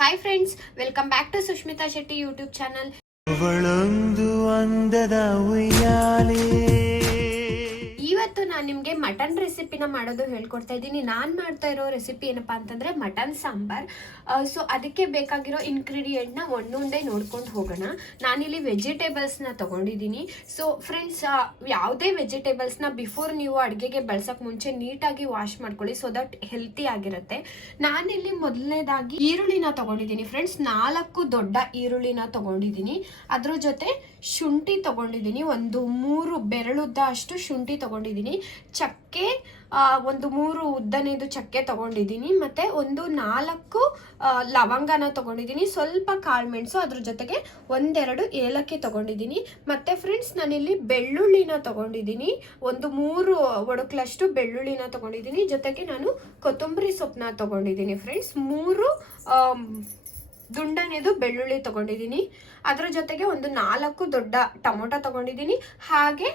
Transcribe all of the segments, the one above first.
Hi friends, welcome back to Sushmita Shetty YouTube channel. ಇವತ್ತು ನಾನು ನಿಮಗೆ ಮಟನ್ ರೆಸಿಪಿನ ಮಾಡೋದು ಹೇಳ್ಕೊಡ್ತಾ ಇದ್ದೀನಿ. ನಾನು ಮಾಡ್ತಾ ಇರೋ ರೆಸಿಪಿ ಏನಪ್ಪಾ ಅಂತಂದ್ರೆ ಮಟನ್ ಸಾಂಬಾರ್. ಸೊ ಅದಕ್ಕೆ ಬೇಕಾಗಿರೋ ಇಂಗ್ರೀಡಿಯೆಂಟ್ನ ಒಂದೊಂದೇ ನೋಡ್ಕೊಂಡು ಹೋಗೋಣ. ನಾನಿಲ್ಲಿ ವೆಜಿಟೇಬಲ್ಸ್ನ ತಗೊಂಡಿದ್ದೀನಿ. ಸೊ ಫ್ರೆಂಡ್ಸ್, ಯಾವುದೇ ವೆಜಿಟೇಬಲ್ಸ್ನ ಬಿಫೋರ್ ನೀವು ಅಡುಗೆಗೆ ಬಳಸೋಕೆ ಮುಂಚೆ ನೀಟಾಗಿ ವಾಶ್ ಮಾಡ್ಕೊಳ್ಳಿ, ಸೊ ದಟ್ ಹೆಲ್ತಿ ಆಗಿರುತ್ತೆ. ನಾನಿಲ್ಲಿ ಮೊದಲನೇದಾಗಿ ಈರುಳ್ಳಿನ ತಗೊಂಡಿದ್ದೀನಿ ಫ್ರೆಂಡ್ಸ್. 4 ದೊಡ್ಡ ಈರುಳ್ಳಿನ ತಗೊಂಡಿದ್ದೀನಿ. ಅದ್ರ ಜೊತೆ ಶುಂಠಿ ತಗೊಂಡಿದ್ದೀನಿ, ಒಂದು 3 ಬೆರಳುದ್ದ ಅಷ್ಟು ಶುಂಠಿ ತಗೊಂಡಿದ್ದೀನಿ. ಚಕ್ಕೆ ಒಂದು 3 ಉದ್ದನೇದು ಚಕ್ಕೆ ತಗೊಂಡಿದ್ದೀನಿ. ಮತ್ತೆ ಒಂದು 4 ಲವಂಗನ ತಗೊಂಡಿದ್ದೀನಿ, ಸ್ವಲ್ಪ ಕಾಳುಮೆಣಸು, ಅದ್ರ ಜೊತೆಗೆ 1-2 ಏಲಕ್ಕಿ ತಗೊಂಡಿದ್ದೀನಿ. ಮತ್ತೆ ಫ್ರೆಂಡ್ಸ್, ನಾನಿಲ್ಲಿ ಬೆಳ್ಳುಳ್ಳಿನ ತಗೊಂಡಿದ್ದೀನಿ, ಒಂದು 3 ಒಡಕ್ಲಷ್ಟು ಬೆಳ್ಳುಳ್ಳಿನ ತಗೊಂಡಿದ್ದೀನಿ. ಜೊತೆಗೆ ನಾನು ಕೊತ್ತಂಬರಿ ಸೊಪ್ಪನ್ನ ತಗೊಂಡಿದ್ದೀನಿ ಫ್ರೆಂಡ್ಸ್. 3 ದುಂಡನೇದು ಬೆಳ್ಳುಳ್ಳಿ ತಗೊಂಡಿದ್ದೀನಿ. ಅದರ ಜೊತೆಗೆ ಒಂದು 4 ದೊಡ್ಡ ಟೊಮೊಟೊ ತಗೊಂಡಿದ್ದೀನಿ. ಹಾಗೆ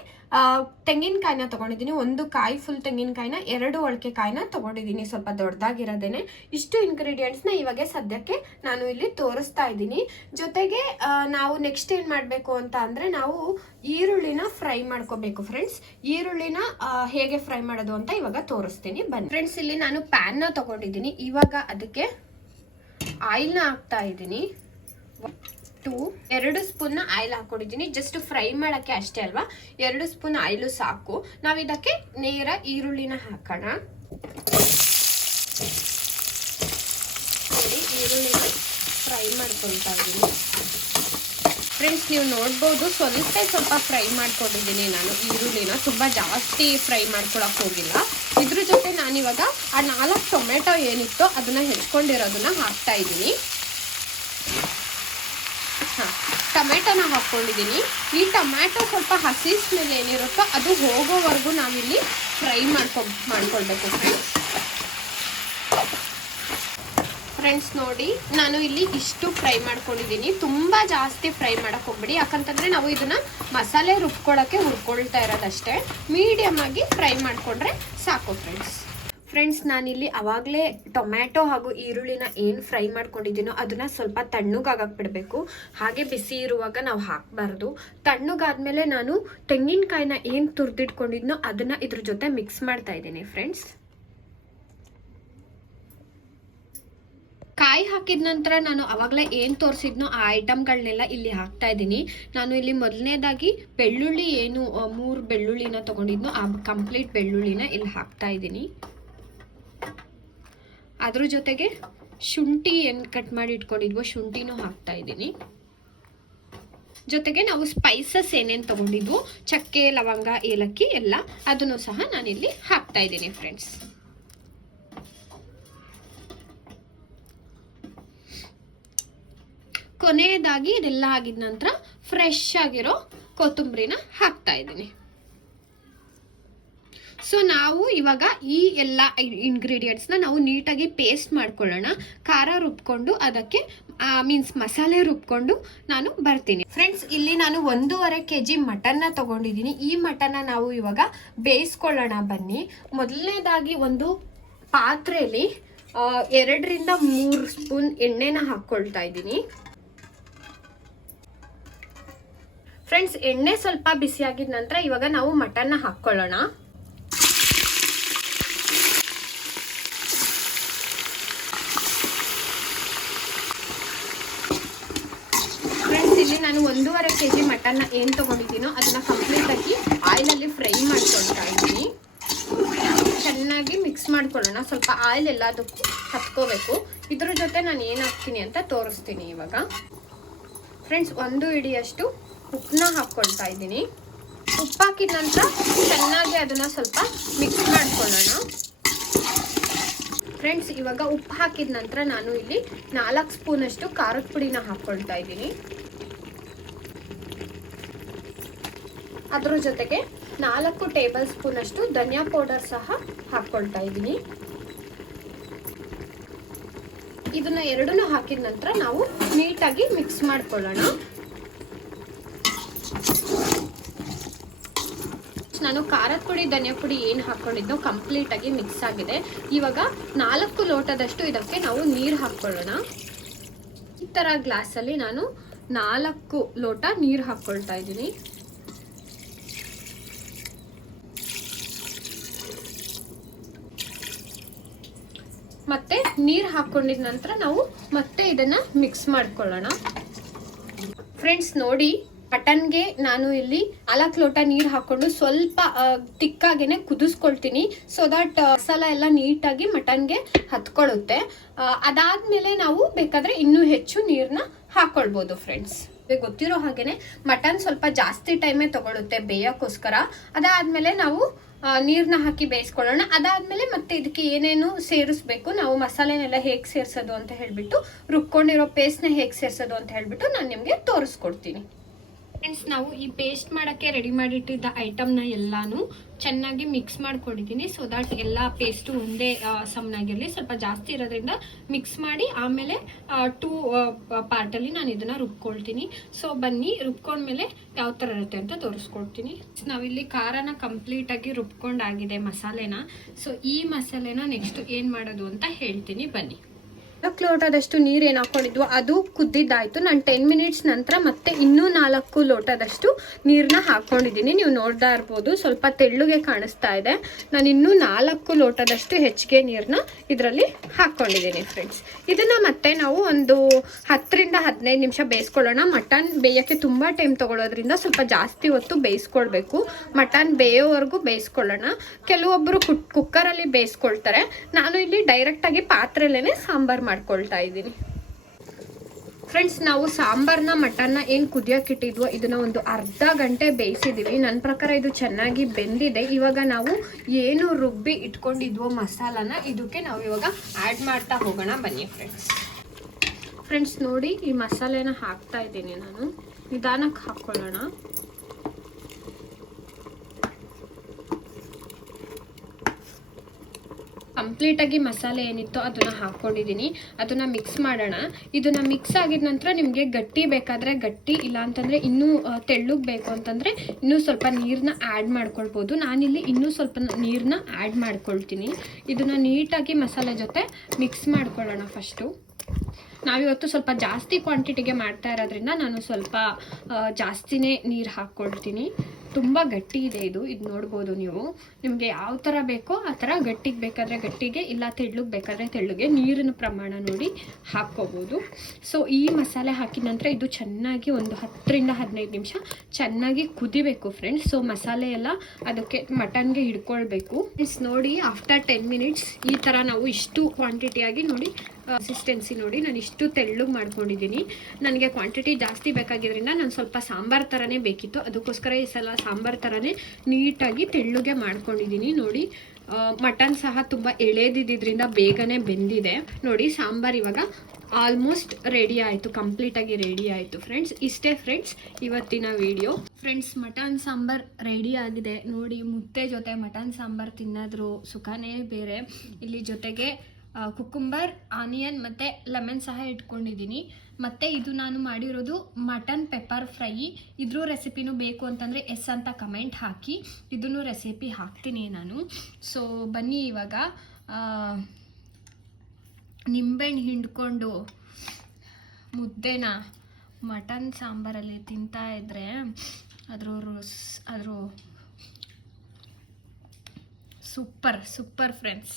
ತೆಂಗಿನಕಾಯಿನ ತಗೊಂಡಿದ್ದೀನಿ, 1 ಕಾಯಿ ಫುಲ್ ತೆಂಗಿನಕಾಯಿನ, 2 ಒಳಕೆ ಕಾಯಿನ ತಗೊಂಡಿದ್ದೀನಿ, ಸ್ವಲ್ಪ ದೊಡ್ಡದಾಗಿರೋದೇನೆ. ಇಷ್ಟು ಇಂಗ್ರೀಡಿಯೆಂಟ್ಸ್ನ ಇವಾಗ ಸದ್ಯಕ್ಕೆ ನಾನು ಇಲ್ಲಿ ತೋರಿಸ್ತಾ ಇದ್ದೀನಿ. ಜೊತೆಗೆ ನಾವು ನೆಕ್ಸ್ಟ್ ಏನು ಮಾಡಬೇಕು ಅಂತ ಅಂದರೆ, ನಾವು ಈರುಳ್ಳಿನ ಫ್ರೈ ಮಾಡ್ಕೋಬೇಕು ಫ್ರೆಂಡ್ಸ್. ಈರುಳ್ಳಿನ ಹೇಗೆ ಫ್ರೈ ಮಾಡೋದು ಅಂತ ಇವಾಗ ತೋರಿಸ್ತೀನಿ ಬನ್ನಿ ಫ್ರೆಂಡ್ಸ್. ಇಲ್ಲಿ ನಾನು ಪ್ಯಾನ್ನ ತಗೊಂಡಿದ್ದೀನಿ. ಇವಾಗ ಅದಕ್ಕೆ ಆಯಿಲ್ನ ಹಾಕ್ತಾ ಇದ್ದೀನಿ. 2 ಸ್ಪೂನ್ ಆಯಿಲ್ ಹಾಕೊಂಡಿದ್ದೀನಿ. ಜಸ್ಟ್ ಫ್ರೈ ಮಾಡೋಕ್ಕೆ ಅಷ್ಟೇ ಅಲ್ವಾ, 2 ಸ್ಪೂನ್ ಆಯಿಲು ಸಾಕು. ನಾವು ಇದಕ್ಕೆ ನೇರ ಈರುಳ್ಳಿನ ಹಾಕೋಣ. ಈರುಳ್ಳಿನ ಫ್ರೈ ಮಾಡ್ಕೊಳ್ತಾ ಇದ್ದೀನಿ ಫ್ರೆಂಡ್ಸ್. ನೀವು ನೋಡ್ಬೋದು, ಸ್ವಲ್ಪ ಫ್ರೈ ಮಾಡ್ಕೊಂಡಿದ್ದೀನಿ ನಾನು ಈರುಳ್ಳಿನ, ತುಂಬ ಜಾಸ್ತಿ ಫ್ರೈ ಮಾಡ್ಕೊಳಕ್ಕೆ ಹೋಗಿಲ್ಲ. ಇದ್ರ ಜೊತೆ ನಾನಿವಾಗ ಆ 4 ಟೊಮೆಟೊ ಏನಿತ್ತೋ ಅದನ್ನ ಹೆಚ್ಕೊಂಡಿರೋದನ್ನ ಹಾಕ್ತಾ ಇದ್ದೀನಿ. ಟೊಮೆಟೊನ ಹಾಕ್ಕೊಂಡಿದ್ದೀನಿ. ಈ ಟೊಮ್ಯಾಟೊ ಸ್ವಲ್ಪ ಹಸಿ ಸ್ಮೆಲ್ ಏನಿರುತ್ತೋ ಅದು ಹೋಗೋವರೆಗೂ ನಾವಿಲ್ಲಿ ಫ್ರೈ ಮಾಡ್ಕೊಳ್ಬೇಕು ಫ್ರೆಂಡ್ಸ್. ನೋಡಿ, ನಾನು ಇಲ್ಲಿ ಇಷ್ಟು ಫ್ರೈ ಮಾಡ್ಕೊಂಡಿದ್ದೀನಿ. ತುಂಬ ಜಾಸ್ತಿ ಫ್ರೈ ಮಾಡಕ್ಕೆ ಹೋಗ್ಬೇಡಿ, ಯಾಕಂತಂದರೆ ನಾವು ಇದನ್ನು ಮಸಾಲೆ ರುಬ್ಕೊಳ್ಳೋಕ್ಕೆ ಹುರ್ಕೊಳ್ತಾ ಇರೋದಷ್ಟೇ. ಮೀಡಿಯಮ್ ಆಗಿ ಫ್ರೈ ಮಾಡಿಕೊಂಡ್ರೆ ಸಾಕು ಫ್ರೆಂಡ್ಸ್. ನಾನಿಲ್ಲಿ ಆವಾಗಲೇ ಟೊಮ್ಯಾಟೊ ಹಾಗೂ ಈರುಳ್ಳಿನ ಏನು ಫ್ರೈ ಮಾಡ್ಕೊಂಡಿದ್ದೀನೋ ಅದನ್ನು ಸ್ವಲ್ಪ ತಣ್ಣಗಾಗಕ್ಕೆ ಬಿಡಬೇಕು. ಹಾಗೆ ಬಿಸಿ ಇರುವಾಗ ನಾವು ಹಾಕಬಾರ್ದು. ತಣ್ಣಗಾದ್ಮೇಲೆ ನಾನು ತೆಂಗಿನಕಾಯಿನ ಏನು ತುರಿದಿಟ್ಕೊಂಡಿದ್ನೋ ಅದನ್ನು ಇದ್ರ ಜೊತೆ ಮಿಕ್ಸ್ ಮಾಡ್ತಾ ಇದ್ದೀನಿ ಫ್ರೆಂಡ್ಸ್. ಕಾಯಿ ಹಾಕಿದ ನಂತರ ನಾನು ಅವಾಗಲೇ ಏನು ತೋರಿಸಿದ್ನೋ ಆ ಐಟಮ್ಗಳನ್ನೆಲ್ಲ ಇಲ್ಲಿ ಹಾಕ್ತಾ ಇದ್ದೀನಿ. ನಾನು ಇಲ್ಲಿ ಮೊದಲನೇದಾಗಿ ಬೆಳ್ಳುಳ್ಳಿ ಏನು 3 ಬೆಳ್ಳುಳ್ಳಿನ ತೊಗೊಂಡಿದ್ನೋ ಆ ಕಂಪ್ಲೀಟ್ ಬೆಳ್ಳುಳ್ಳಿನ ಇಲ್ಲಿ ಹಾಕ್ತಾ ಇದ್ದೀನಿ. ಅದ್ರ ಜೊತೆಗೆ ಶುಂಠಿ ಏನು ಕಟ್ ಮಾಡಿ ಇಟ್ಕೊಂಡಿದ್ವೋ ಶುಂಠಿನೂ ಹಾಕ್ತಾ ಇದ್ದೀನಿ. ಜೊತೆಗೆ ನಾವು ಸ್ಪೈಸಸ್ ಏನೇನು ತೊಗೊಂಡಿದ್ವೋ ಚಕ್ಕೆ, ಲವಂಗ, ಏಲಕ್ಕಿ ಎಲ್ಲ ಅದನ್ನು ಸಹ ನಾನಿಲ್ಲಿ ಹಾಕ್ತಾ ಇದ್ದೀನಿ ಫ್ರೆಂಡ್ಸ್. ಕೊನೆಯದಾಗಿ ಇದೆಲ್ಲ ಆಗಿದ ನಂತರ ಫ್ರೆಶ್ ಆಗಿರೋ ಕೊತ್ತಂಬರಿನ ಹಾಕ್ತಾ ಇದ್ದೀನಿ. ಸೊ ನಾವು ಇವಾಗ ಈ ಎಲ್ಲ ಇಂಗ್ರೀಡಿಯೆಂಟ್ಸ್ನ ನಾವು ನೀಟಾಗಿ ಪೇಸ್ಟ್ ಮಾಡ್ಕೊಳ್ಳೋಣ. ಖಾರ ರುಬ್ಕೊಂಡು ಅದಕ್ಕೆ ಮಸಾಲೆ ರುಬ್ಕೊಂಡು ನಾನು ಬರ್ತೀನಿ ಫ್ರೆಂಡ್ಸ್. ಇಲ್ಲಿ ನಾನು 1.5 kg ಮಟನ್ನ ತಗೊಂಡಿದ್ದೀನಿ. ಈ ಮಟನ್ನ ನಾವು ಇವಾಗ ಬೇಯಿಸ್ಕೊಳ್ಳೋಣ ಬನ್ನಿ. ಮೊದಲನೇದಾಗಿ ಒಂದು ಪಾತ್ರೆಯಲ್ಲಿ 2ರಿಂದ 3 ಸ್ಪೂನ್ ಎಣ್ಣೆನ ಹಾಕ್ಕೊಳ್ತಾ ಇದ್ದೀನಿ ಫ್ರೆಂಡ್ಸ್. ಎಣ್ಣೆ ಸ್ವಲ್ಪ ಬಿಸಿ ಆಗಿದ ನಂತರ ಇವಾಗ ನಾವು ಮಟನ್ನ ಹಾಕ್ಕೊಳ್ಳೋಣ. ಫ್ರೆಂಡ್ಸ್, ಇಲ್ಲಿ ನಾನು 1.5 kg ಮಟನ್ನ ಏನು ತಗೊಂಡಿದ್ದೀನೋ ಅದನ್ನ ಕಂಪ್ಲೀಟ್ ಆಗಿ ಆಯಿಲಲ್ಲಿ ಫ್ರೈ ಮಾಡ್ಕೊಳ್ತಾ ಇದ್ದೀನಿ. ಚೆನ್ನಾಗಿ ಮಿಕ್ಸ್ ಮಾಡ್ಕೊಳ್ಳೋಣ. ಸ್ವಲ್ಪ ಆಯಿಲ್ ಎಲ್ಲದಕ್ಕೂ ಹತ್ಕೋಬೇಕು. ಇದ್ರ ಜೊತೆ ನಾನು ಏನು ಹಾಕ್ತೀನಿ ಅಂತ ತೋರಿಸ್ತೀನಿ ಇವಾಗ ಫ್ರೆಂಡ್ಸ್. 1 ಹಿಡಿಯಷ್ಟು ಉಪ್ಪನ್ನ ಹಾಕ್ಕೊಳ್ತಾ ಇದ್ದೀನಿ. ಉಪ್ಪು ಹಾಕಿದ ನಂತರ ಚೆನ್ನಾಗಿ ಅದನ್ನು ಸ್ವಲ್ಪ ಮಿಕ್ಸ್ ಮಾಡ್ಕೊಳ್ಳೋಣ ಫ್ರೆಂಡ್ಸ್. ಇವಾಗ ಉಪ್ಪು ಹಾಕಿದ ನಂತರ ನಾನು ಇಲ್ಲಿ 4 ಸ್ಪೂನಷ್ಟು ಖಾರದ ಪುಡಿನ ಹಾಕ್ಕೊಳ್ತಾ ಇದ್ದೀನಿ. ಅದ್ರ ಜೊತೆಗೆ 4 ಟೇಬಲ್ ಸ್ಪೂನಷ್ಟು ಧನಿಯಾ ಪೌಡರ್ ಸಹ ಹಾಕ್ಕೊಳ್ತಾ ಇದ್ದೀನಿ. ಇದನ್ನ ಎರಡನ್ನೂ ಹಾಕಿದ ನಂತರ ನಾವು ನೀಟಾಗಿ ಮಿಕ್ಸ್ ಮಾಡ್ಕೊಳ್ಳೋಣ. ನಾನು ಖಾರದ ಪುಡಿ ಧನಿಯಾ ಪುಡಿ ಏನು ಹಾಕ್ಕೊಂಡಿದ್ದೋ ಕಂಪ್ಲೀಟಾಗಿ ಮಿಕ್ಸ್ ಆಗಿದೆ. ಇವಾಗ 4 ಲೋಟದಷ್ಟು ಇದಕ್ಕೆ ನಾವು ನೀರು ಹಾಕ್ಕೊಳ್ಳೋಣ. ಈ ಥರ ಗ್ಲಾಸಲ್ಲಿ ನಾನು 4 ಲೋಟ ನೀರು ಹಾಕ್ಕೊಳ್ತಾ ಇದ್ದೀನಿ. ಮತ್ತೆ ನೀರು ಹಾಕ್ಕೊಂಡಿದ ನಂತರ ನಾವು ಮತ್ತೆ ಇದನ್ನ ಮಿಕ್ಸ್ ಮಾಡ್ಕೊಳ್ಳೋಣ. ಫ್ರೆಂಡ್ಸ್ ನೋಡಿ, ಮಟನ್ಗೆ ನಾನು ಇಲ್ಲಿ 4 ಲೋಟ ನೀರು ಹಾಕೊಂಡು ಸ್ವಲ್ಪ ತಿಕ್ಕಾಗೇನೆ ಕುದಿಸ್ಕೊಳ್ತೀನಿ. ಸೊ ದಟ್ ಮಸಾಲ ಎಲ್ಲ ನೀಟಾಗಿ ಮಟನ್ಗೆ ಹತ್ಕೊಳ್ಳುತ್ತೆ. ಅದಾದ್ಮೇಲೆ ನಾವು ಬೇಕಾದ್ರೆ ಇನ್ನೂ ಹೆಚ್ಚು ನೀರನ್ನ ಹಾಕೊಳ್ಬೋದು ಫ್ರೆಂಡ್ಸ್. ಗೊತ್ತಿರೋ ಹಾಗೇನೆ ಮಟನ್ ಸ್ವಲ್ಪ ಜಾಸ್ತಿ ಟೈಮೇ ತಗೊಳುತ್ತೆ ಬೇಯಕ್ಕೋಸ್ಕರ. ಅದಾದ್ಮೇಲೆ ನಾವು ನೀರನ್ನ ಹಾಕಿ ಬೇಯಿಸ್ಕೊಳ್ಳೋಣ. ಅದಾದ್ಮೇಲೆ ಮತ್ತೆ ಇದಕ್ಕೆ ಏನೇನು ಸೇರಿಸ್ಬೇಕು, ನಾವು ಮಸಾಲೆನೆಲ್ಲ ಹೇಗೆ ಸೇರಿಸೋದು ಅಂತ ಹೇಳ್ಬಿಟ್ಟು, ರುಬ್ಕೊಂಡಿರೋ ಪೇಸ್ಟ್ನ ಹೇಗೆ ಸೇರಿಸೋದು ಅಂತ ಹೇಳ್ಬಿಟ್ಟು ನಾನು ನಿಮಗೆ ತೋರಿಸ್ಕೊಡ್ತೀನಿ. ಫ್ರೆಂಡ್ಸ್, ನಾವು ಈ ಪೇಸ್ಟ್ ಮಾಡೋಕ್ಕೆ ರೆಡಿ ಮಾಡಿಟ್ಟಿದ್ದ ಐಟಮ್ನ ಎಲ್ಲಾನು ಚೆನ್ನಾಗಿ ಮಿಕ್ಸ್ ಮಾಡ್ಕೊಂಡಿದ್ದೀನಿ. ಸೊ ದಟ್ ಎಲ್ಲ ಪೇಸ್ಟು ಒಂದೇ ಸಮನಾಗಿರಲಿ. ಸ್ವಲ್ಪ ಜಾಸ್ತಿ ಇರೋದ್ರಿಂದ ಮಿಕ್ಸ್ ಮಾಡಿ ಆಮೇಲೆ 2 ಪಾರ್ಟಲ್ಲಿ ನಾನು ಇದನ್ನು ರುಬ್ಕೊಳ್ತೀನಿ. ಸೊ ಬನ್ನಿ, ರುಬ್ಕೊಂಡ್ಮೇಲೆ ಯಾವ ಥರ ಇರುತ್ತೆ ಅಂತ ತೋರಿಸ್ಕೊಡ್ತೀನಿ. ನಾವಿಲ್ಲಿ ಖಾರನ ಕಂಪ್ಲೀಟಾಗಿ ರುಬ್ಕೊಂಡಾಗಿದೆ ಮಸಾಲೆನ. ಸೊ ಈ ಮಸಾಲೆನ ನೆಕ್ಸ್ಟ್ ಏನು ಮಾಡೋದು ಅಂತ ಹೇಳ್ತೀನಿ, ಬನ್ನಿ. 4 ಲೋಟದಷ್ಟು ನೀರು ಏನು ಹಾಕೊಂಡಿದ್ವು ಅದು ಕುದ್ದಿದ್ದಾಯ್ತು. ನಾನು 10 ಮಿನಿಟ್ಸ್ ನಂತರ ಮತ್ತೆ ಇನ್ನೂ 4 ಲೋಟದಷ್ಟು ನೀರನ್ನ ಹಾಕ್ಕೊಂಡಿದ್ದೀನಿ. ನೀವು ನೋಡ್ತಾ ಇರ್ಬೋದು, ಸ್ವಲ್ಪ ತೆಳ್ಳುಗೆ ಕಾಣಿಸ್ತಾ ಇದೆ. ನಾನು ಇನ್ನೂ 4 ಲೋಟದಷ್ಟು ಹೆಚ್ಚಿಗೆ ನೀರನ್ನ ಇದರಲ್ಲಿ ಹಾಕ್ಕೊಂಡಿದ್ದೀನಿ ಫ್ರೆಂಡ್ಸ್. ಇದನ್ನು ಮತ್ತೆ ನಾವು ಒಂದು 10 ರಿಂದ 15 ನಿಮಿಷ ಬೇಯಿಸ್ಕೊಳ್ಳೋಣ. ಮಟನ್ ಬೇಯೋಕ್ಕೆ ತುಂಬ ಟೈಮ್ ತೊಗೊಳೋದ್ರಿಂದ ಸ್ವಲ್ಪ ಜಾಸ್ತಿ ಹೊತ್ತು ಬೇಯಿಸ್ಕೊಳ್ಬೇಕು. ಮಟನ್ ಬೇಯೋವರೆಗೂ ಬೇಯಿಸ್ಕೊಳ್ಳೋಣ. ಕೆಲವೊಬ್ಬರು ಕುಕ್ಕರಲ್ಲಿ ಬೇಯಿಸ್ಕೊಳ್ತಾರೆ. ನಾನು ಇಲ್ಲಿ ಡೈರೆಕ್ಟಾಗಿ ಪಾತ್ರೆಯಲ್ಲೇ ಸಾಂಬಾರು ಮಾಡ್ಕೊಳ್ತಾ ಇದ್ದೀನಿ. ಫ್ರೆಂಡ್ಸ್, ನಾವು ಸಾಂಬಾರ್ನ ಮಟನ್ನ ಏನು ಕುದಿಯೋಕ್ಕಿಟ್ಟಿದ್ವೋ ಇದನ್ನ ಒಂದು ಅರ್ಧ ಗಂಟೆ ಬೇಯಿಸಿದ್ದೀವಿ. ನನ್ನ ಪ್ರಕಾರ ಇದು ಚೆನ್ನಾಗಿ ಬೆಂದಿದೆ. ಇವಾಗ ನಾವು ಏನು ರುಬ್ಬಿ ಇಟ್ಕೊಂಡಿದ್ವೋ ಮಸಾಲಾನ ಇದಕ್ಕೆ ನಾವು ಇವಾಗ ಆ್ಯಡ್ ಮಾಡ್ತಾ ಹೋಗೋಣ, ಬನ್ನಿ ಫ್ರೆಂಡ್ಸ್. ನೋಡಿ, ಈ ಮಸಾಲೆನ ಹಾಕ್ತಾ ಇದ್ದೀನಿ ನಾನು. ನಿಧಾನಕ್ಕೆ ಹಾಕ್ಕೊಳ್ಳೋಣ. ಕಂಪ್ಲೀಟಾಗಿ ಮಸಾಲೆ ಏನಿತ್ತು ಅದನ್ನು ಹಾಕ್ಕೊಂಡಿದ್ದೀನಿ. ಅದನ್ನು ಮಿಕ್ಸ್ ಮಾಡೋಣ. ಇದನ್ನು ಮಿಕ್ಸ್ ಆಗಿದ ನಂತರ ನಿಮಗೆ ಗಟ್ಟಿ ಬೇಕಾದರೆ ಗಟ್ಟಿ, ಇಲ್ಲ ಅಂತಂದರೆ ಇನ್ನೂ ತೆಳ್ಳಗೆ ಬೇಕು ಅಂತಂದರೆ ಇನ್ನೂ ಸ್ವಲ್ಪ ನೀರನ್ನ ಆ್ಯಡ್ ಮಾಡ್ಕೊಳ್ಬೋದು. ನಾನಿಲ್ಲಿ ಇನ್ನೂ ಸ್ವಲ್ಪ ನೀರನ್ನ ಆ್ಯಡ್ ಮಾಡ್ಕೊಳ್ತೀನಿ. ಇದನ್ನು ನೀಟಾಗಿ ಮಸಾಲೆ ಜೊತೆ ಮಿಕ್ಸ್ ಮಾಡ್ಕೊಳ್ಳೋಣ ಫಸ್ಟು. ನಾವಿವತ್ತು ಸ್ವಲ್ಪ ಜಾಸ್ತಿ ಕ್ವಾಂಟಿಟಿಗೆ ಮಾಡ್ತಾ ಇರೋದ್ರಿಂದ ನಾನು ಸ್ವಲ್ಪ ಜಾಸ್ತಿನೇ ನೀರು ಹಾಕ್ಕೊಳ್ತೀನಿ. ತುಂಬ ಗಟ್ಟಿ ಇದೆ ಇದು ನೋಡ್ಬೋದು ನೀವು. ನಿಮಗೆ ಯಾವ ಥರ ಬೇಕೋ ಆ ಥರ ಗಟ್ಟಿಗೆ ಬೇಕಾದರೆ ಗಟ್ಟಿಗೆ, ಇಲ್ಲ ತೆಳ್ಳಗೆ ಬೇಕಾದರೆ ತೆಳ್ಳಗೆ ನೀರಿನ ಪ್ರಮಾಣ ನೋಡಿ ಹಾಕ್ಕೋಬೋದು. ಸೊ ಈ ಮಸಾಲೆ ಹಾಕಿದ ನಂತರ ಇದು ಚೆನ್ನಾಗಿ ಒಂದು 10 ರಿಂದ 15 ನಿಮಿಷ ಚೆನ್ನಾಗಿ ಕುದಿಬೇಕು ಫ್ರೆಂಡ್ಸ್. ಸೊ ಮಸಾಲೆ ಎಲ್ಲ ಅದಕ್ಕೆ ಮಟನ್ಗೆ ಹಿಡ್ಕೊಳ್ಬೇಕು ಫ್ರೆಂಡ್ಸ್. ನೋಡಿ, ಆಫ್ಟರ್ 10 ಮಿನಿಟ್ಸ್ ಈ ಥರ ನಾವು ಇಷ್ಟು ಕ್ವಾಂಟಿಟಿಯಾಗಿ ನೋಡಿ, ಕನ್ಸಿಸ್ಟೆನ್ಸಿ ನೋಡಿ, ನಾನು ಇಷ್ಟು ತೆಳ್ಳಗೆ ಮಾಡ್ಕೊಂಡಿದ್ದೀನಿ. ನನಗೆ ಕ್ವಾಂಟಿಟಿ ಜಾಸ್ತಿ ಬೇಕಾಗಿದ್ದರಿಂದ ನಾನು ಸ್ವಲ್ಪ ಸಾಂಬಾರು ಥರನೇ ಬೇಕಿತ್ತು. ಅದಕ್ಕೋಸ್ಕರ ಈ ಸಲ ಸಾಂಬಾರು ಥರನೇ ನೀಟಾಗಿ ತೆಳ್ಳಗೆ ಮಾಡ್ಕೊಂಡಿದ್ದೀನಿ. ನೋಡಿ, ಮಟನ್ ಸಹ ತುಂಬ ಎಳೆದಿದ್ದರಿಂದ ಬೇಗನೆ ಬೆಂದಿದೆ. ನೋಡಿ, ಸಾಂಬಾರು ಇವಾಗ ಆಲ್ಮೋಸ್ಟ್ ರೆಡಿ ಆಯಿತು, ಕಂಪ್ಲೀಟಾಗಿ ರೆಡಿ ಆಯಿತು ಫ್ರೆಂಡ್ಸ್. ಇಷ್ಟೇ ಫ್ರೆಂಡ್ಸ್ ಇವತ್ತಿನ video. Friends, mutton sambar ready ಆಗಿದೆ ನೋಡಿ. ಮುದ್ದೆ ಜೊತೆ ಮಟನ್ ಸಾಂಬಾರು ತಿನ್ನೋದ್ರ ಸುಖನೇ ಬೇರೆ. ಇಲ್ಲಿ ಜೊತೆಗೆ ಕುಕುಂಬರ್, ಆನಿಯನ್ ಮತ್ತು ಲೆಮನ್ ಸಹ ಇಟ್ಕೊಂಡಿದ್ದೀನಿ. ಮತ್ತು ಇದು ನಾನು ಮಾಡಿರೋದು ಮಟನ್ ಪೆಪ್ಪರ್ ಫ್ರೈ. ಇದ್ರ ರೆಸಿಪಿನೂ ಬೇಕು ಅಂತಂದರೆ ಎಸ್ ಅಂತ ಕಮೆಂಟ್ ಹಾಕಿ, ಇದನ್ನು ರೆಸಿಪಿ ಹಾಕ್ತೀನಿ ನಾನು. ಸೊ ಬನ್ನಿ, ಇವಾಗ ನಿಂಬೆಹಣ್ಣು ಹಿಂಡ್ಕೊಂಡು ಮುದ್ದೆನ ಮಟನ್ ಸಾಂಬಾರಲ್ಲಿ ತಿಂತಾ ಇದ್ದರೆ ಅದ್ರ ಸೂಪರ್ ಫ್ರೆಂಡ್ಸ್.